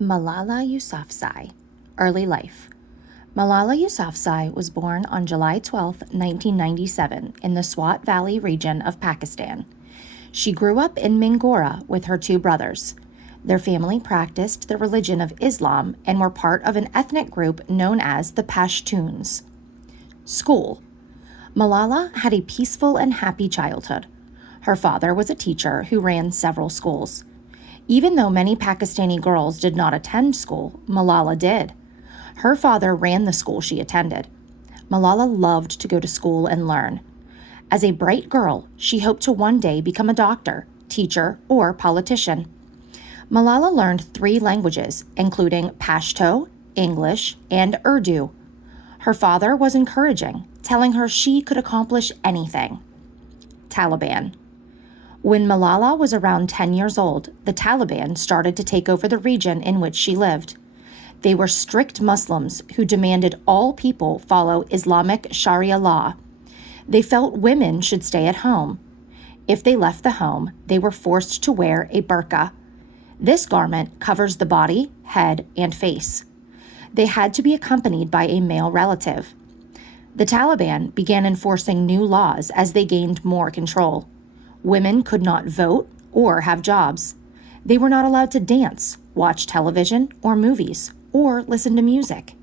Malala Yousafzai, early life. Malala Yousafzai was born on July 12, 1997, in the Swat Valley region of Pakistan. She grew up in Mingora with her two brothers. Their family practiced the religion of Islam and were part of an ethnic group known as the Pashtuns. School. Malala had a peaceful and happy childhood. Her father was a teacher who ran several schools. Even though many Pakistani girls did not attend school, Malala did. Her father ran the school she attended. Malala loved to go to school and learn. As a bright girl, she hoped to one day become a doctor, teacher, or politician. Malala learned 3 languages, including Pashto, English, and Urdu. Her father was encouraging, telling her she could accomplish anything. Taliban. When Malala was around 10 years old, the Taliban started to take over the region in which she lived. They were strict Muslims who demanded all people follow Islamic Sharia law. They felt women should stay at home. If they left the home, they were forced to wear a burqa. This garment covers the body, head, and face. They had to be accompanied by a male relative. The Taliban began enforcing new laws as they gained more control. Women could not vote or have jobs. They were not allowed to dance, watch television or movies, or listen to music.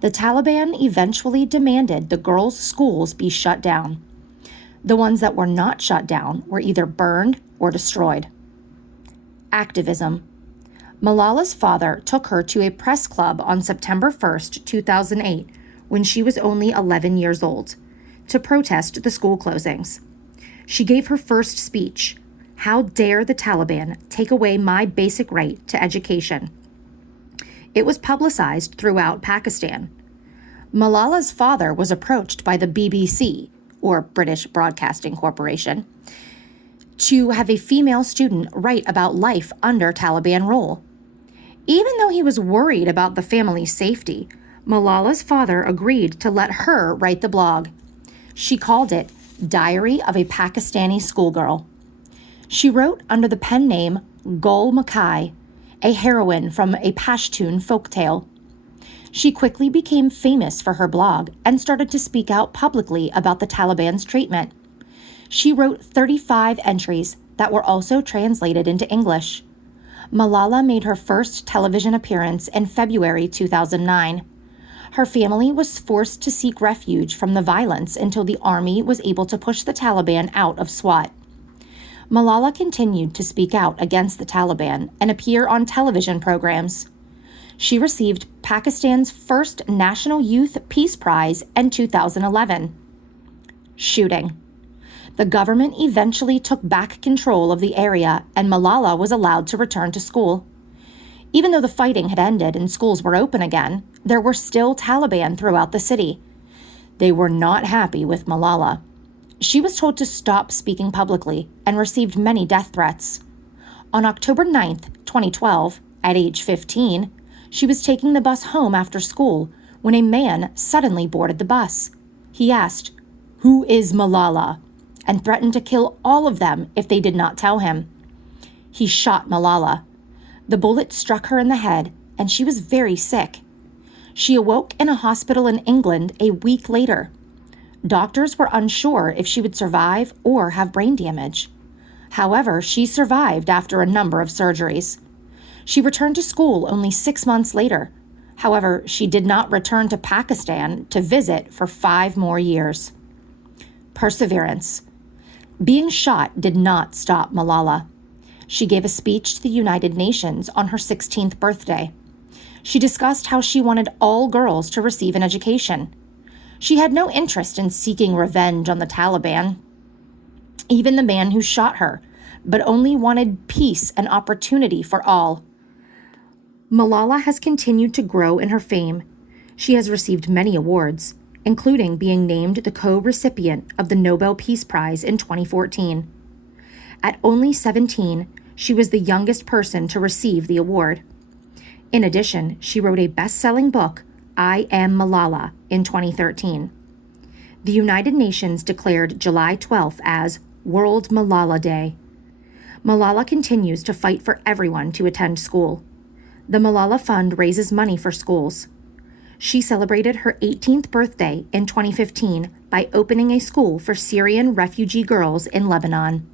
The Taliban eventually demanded the girls' schools be shut down. The ones that were not shut down were either burned or destroyed. Activism. Malala's father took her to a press club on September 1st, 2008, when she was only 11 years old, to protest the school closings. She gave her first speech, "How dare the Taliban take away my basic right to education?" It was publicized throughout Pakistan. Malala's father was approached by the BBC, or British Broadcasting Corporation, to have a female student write about life under Taliban rule. Even though he was worried about the family's safety, Malala's father agreed to let her write the blog. She called it Diary of a Pakistani Schoolgirl. She wrote under the pen name Gul Makai, a heroine from a Pashtun folktale. She quickly became famous for her blog and started to speak out publicly about the Taliban's treatment. She wrote 35 entries that were also translated into English. Malala made her first television appearance in February 2009. Her family was forced to seek refuge from the violence until the army was able to push the Taliban out of Swat. Malala continued to speak out against the Taliban and appear on television programs. She received Pakistan's first National Youth Peace Prize in 2011. Shooting. The government eventually took back control of the area and Malala was allowed to return to school. Even though the fighting had ended and schools were open again, there were still Taliban throughout the city. They were not happy with Malala. She was told to stop speaking publicly and received many death threats. On October 9, 2012, at age 15, she was taking the bus home after school when a man suddenly boarded the bus. He asked, "Who is Malala?" and threatened to kill all of them if they did not tell him. He shot Malala. The bullet struck her in the head, and she was very sick. She awoke in a hospital in England a week later. Doctors were unsure if she would survive or have brain damage. However, she survived after a number of surgeries. She returned to school only 6 months later. However, she did not return to Pakistan to visit for 5 more years. Perseverance. Being shot did not stop Malala. She gave a speech to the United Nations on her 16th birthday. She discussed how she wanted all girls to receive an education. She had no interest in seeking revenge on the Taliban, even the man who shot her, but only wanted peace and opportunity for all. Malala has continued to grow in her fame. She has received many awards, including being named the co-recipient of the Nobel Peace Prize in 2014. At only 17, she was the youngest person to receive the award. In addition, she wrote a best-selling book, I Am Malala, in 2013. The United Nations declared July 12th as World Malala Day. Malala continues to fight for everyone to attend school. The Malala Fund raises money for schools. She celebrated her 18th birthday in 2015 by opening a school for Syrian refugee girls in Lebanon.